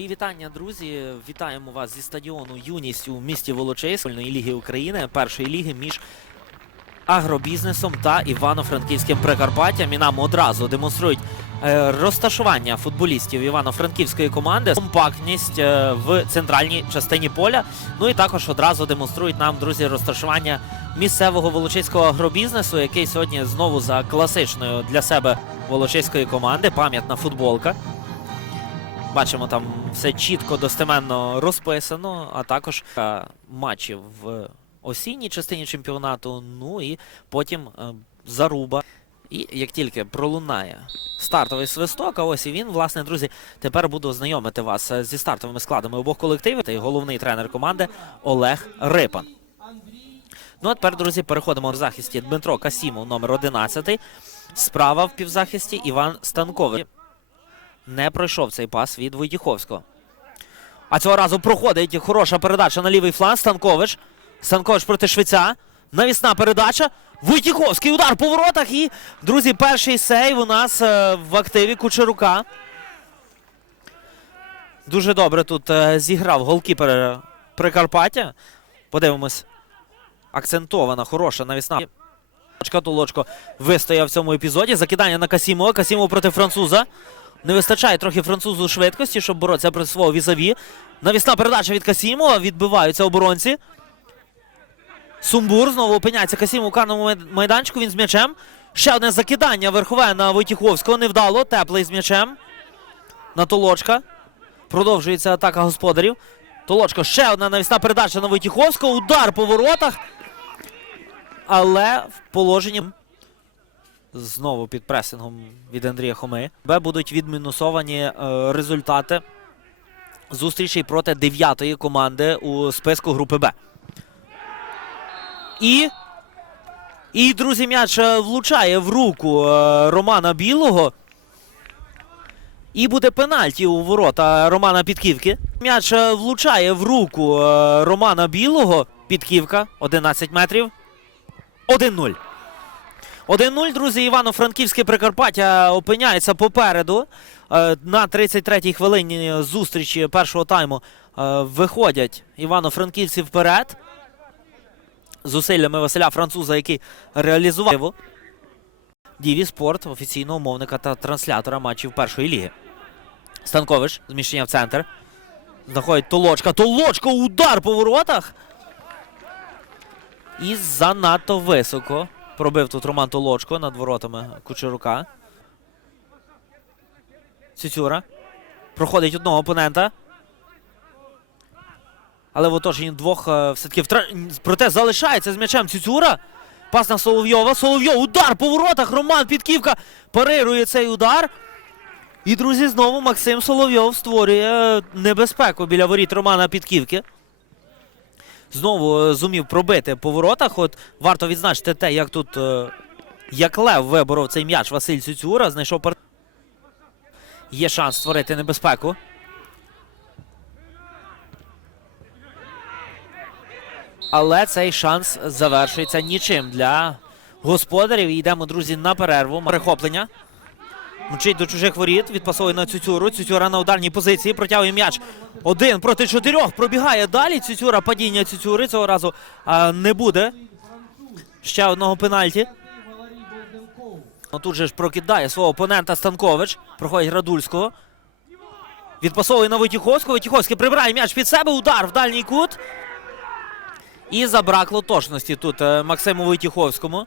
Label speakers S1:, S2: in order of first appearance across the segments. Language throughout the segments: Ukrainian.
S1: Мої вітання, друзі. Вітаємо вас зі стадіону Юність у місті Волочиськ ліги України, першої ліги між агробізнесом та Івано-Франківським Прикарпаттям. І нам одразу демонструють е, розташування футболістів івано-франківської команди, компактність е, в центральній частині поля. Ну і також одразу демонструють нам, друзі, розташування місцевого волочиського агробізнесу, який сьогодні знову за класичною для себе волочиської команди. Пам'ятна футболка. Бачимо, там все чітко, достеменно розписано, а також е, матчі в осінній частині чемпіонату. Ну і потім е, заруба. І як тільки пролунає стартовий свисток, а ось і він, власне, друзі, тепер буду знайомити вас е, зі стартовими складами обох колективів. Та й головний тренер команди Олег Рипан. Ну а тепер, друзі, переходимо в захисті Дмитро Касімов, номер 11. Справа в півзахисті Іван Станкович. Не пройшов цей пас від Войдіховського. А цього разу проходить хороша передача на лівий фланг. Станкович. Станкович проти Швеця. Навісна передача. Войтіховський удар по воротах. І, друзі, перший сейв у нас е, в активі Кучерука. Дуже добре тут е, зіграв голкіпер Прикарпаття. Подивимось. Акцентована, хороша навісна. Тулочко вистояв в цьому епізоді. Закидання на Касімова. Касімов проти француза. Не вистачає трохи французу швидкості, щоб боротися проти свого візаві. Навісна передача від Касімова. Відбиваються оборонці. Сумбур знову опиняється Касімов у карному майданчику. Він з м'ячем. Ще одне закидання верхове на Войтіховського. Невдало. Теплий з м'ячем. На Толочка. Продовжується атака господарів. Толочко ще одна навісна передача на Войтіховського. Удар по воротах. Але в положенні знову під пресингом від Андрія Хоми. Б будуть відмінусовані е, результати зустрічей проти дев'ятої команди у списку групи Б. І. І, друзі, м'яч е, влучає в руку е, Романа Білого. І буде пенальті у ворота Романа Підківки. М'яч влучає в руку Романа Білого. Підківка 11 метрів. 1-0. 1-0, друзі, Івано-Франківське Прикарпаття опиняється попереду. Е, На 33-й хвилині зустрічі першого тайму е, виходять івано-франківці вперед. Зусиллями Василя Француза, який реалізував. Діві Спорт офіційного мовника та транслятора матчів першої ліги. Станкович, зміщення в центр. Знаходить Толочка. Толочко, удар по воротах. І занадто високо. Пробив тут Роман Толочко над воротами Кучерука. Цюцюра. Проходить одного опонента. Але в оточенні двох е, все-таки втра... Проте залишається з м'ячем Цюцюра. Пас на Соловйова. Соловйов. Удар по воротах. Роман Підківка парирує цей удар. І, друзі, знову Максим Соловйов створює небезпеку біля воріт Романа Підківки. Знову е, зумів пробити по воротах. От варто відзначити те, як тут е, як Лев виборов цей м'яч Василь Цюцюра. Знайшов пар... Є шанс створити небезпеку. Але цей шанс завершується нічим для господарів. Йдемо, друзі, на перерву. Перехоплення. Мчить до чужих воріт, відпасовує на Цюцюру. Цюцюра на ударній позиції, протягує м'яч. Один проти чотирьох. Пробігає далі. Цюцюра, падіння Цюцюри. Цього разу а, не буде. Ще одного пенальті. Ну, тут же ж прокидає свого опонента Станкович. Проходить Радульського. Відпасовує на Войтіховського. Войтіховський прибирає м'яч під себе. Удар в дальній кут. І забракло точності тут е, Максиму Войтіховському.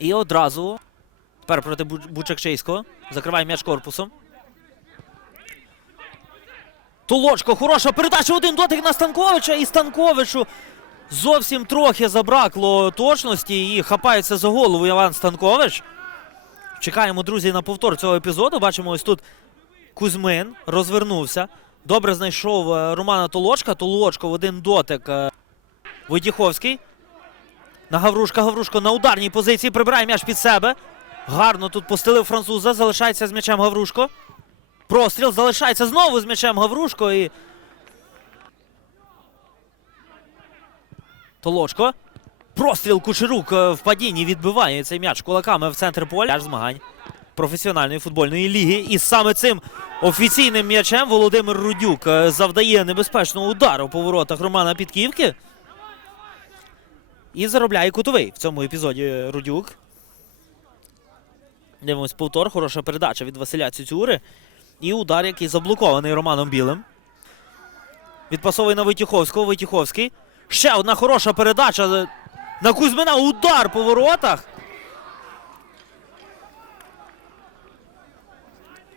S1: І одразу тепер проти Бу- Бучакчейського. Закриває м'яч корпусом. Толочко, хороша передача. Один дотик на Станковича. І Станковичу зовсім трохи забракло точності. І хапається за голову Іван Станкович. Чекаємо, друзі, на повтор цього епізоду. Бачимо, ось тут Кузьмин розвернувся. Добре знайшов е, Романа Толочка. Толочко в один дотик. е, Войдіховський. На Гаврушка. Гаврушко на ударній позиції прибирає м'яч під себе. Гарно тут постелив француза. Залишається з м'ячем Гаврушко. Простріл залишається знову з м'ячем Гаврушко. І... Толочко. Простріл Кучерук е, в падінні відбиває цей м'яч кулаками в центр поля. М'яч змагань. професіональної футбольної ліги. І саме цим офіційним м'ячем Володимир Рудюк е, завдає небезпечного удару по воротах Романа Підківки. І заробляє кутовий в цьому епізоді Рудюк. Дивимось повтор. Хороша передача від Василя Цюцюри. І удар, який заблокований Романом Білим. Відпасовує на Витюховського. Витюховський. Ще одна хороша передача на Кузьмина. Удар по воротах.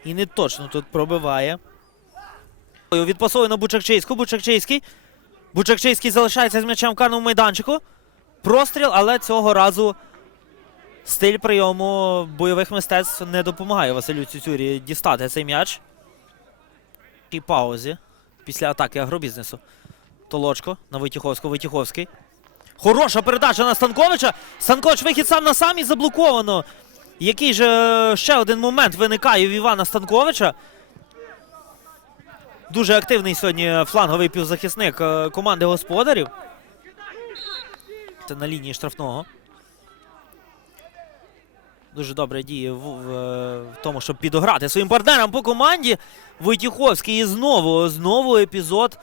S1: І не точно тут пробиває. Відпасовує на Бучакчейську. Бучакчейський. Бучакчейський залишається з м'ячем в карному майданчику. Простріл, але цього разу стиль прийому бойових мистецтв не допомагає Василю Цюцюрі дістати цей м'яч. І паузі після атаки агробізнесу. Толочко на Витіховську. Витіховський. Хороша передача на Станковича. Станкович вихід сам на сам і заблоковано. Який же ще один момент виникає в Івана Станковича. Дуже активний сьогодні фланговий півзахисник е, команди господарів. Це на лінії штрафного. Дуже добре діє в, в, в тому, щоб підограти своїм партнерам по команді. Войтюховський і знову, знову епізод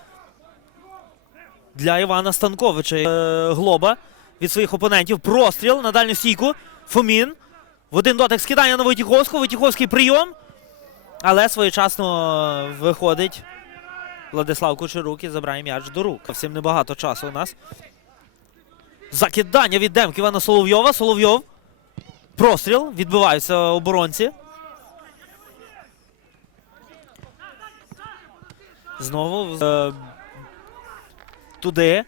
S1: для Івана Станковича. Е, Глоба від своїх опонентів. Простріл на дальню стійку. Фомін. В один дотик скидання на Войтюховського. Войтюховський прийом. Але своєчасно виходить Владислав Кучерук і забирає м'яч до рук. Всім небагато часу у нас. Закидання від Демки Івана Соловйова. Соловйов. Простріл. Відбиваються оборонці. Знову е, туди.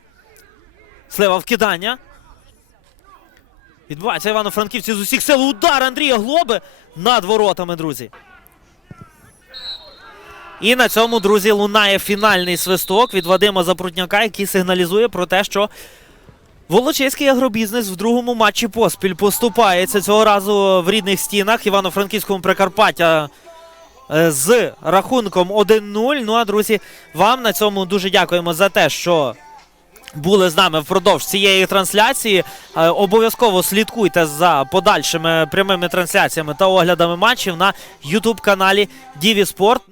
S1: Слива вкидання. Відбувається Івано-Франківці з усіх сил. Удар Андрія Глоби над воротами, друзі. І на цьому, друзі, лунає фінальний свисток від Вадима Запрутняка, який сигналізує про те, що Волочиський агробізнес в другому матчі поспіль поступається цього разу в рідних стінах Івано-Франківському Прикарпаття е, з рахунком 1-0. Ну а друзі, вам на цьому дуже дякуємо за те, що були з нами впродовж цієї трансляції. Е, Обов'язково слідкуйте за подальшими прямими трансляціями та оглядами матчів на YouTube каналі Діві Спорт.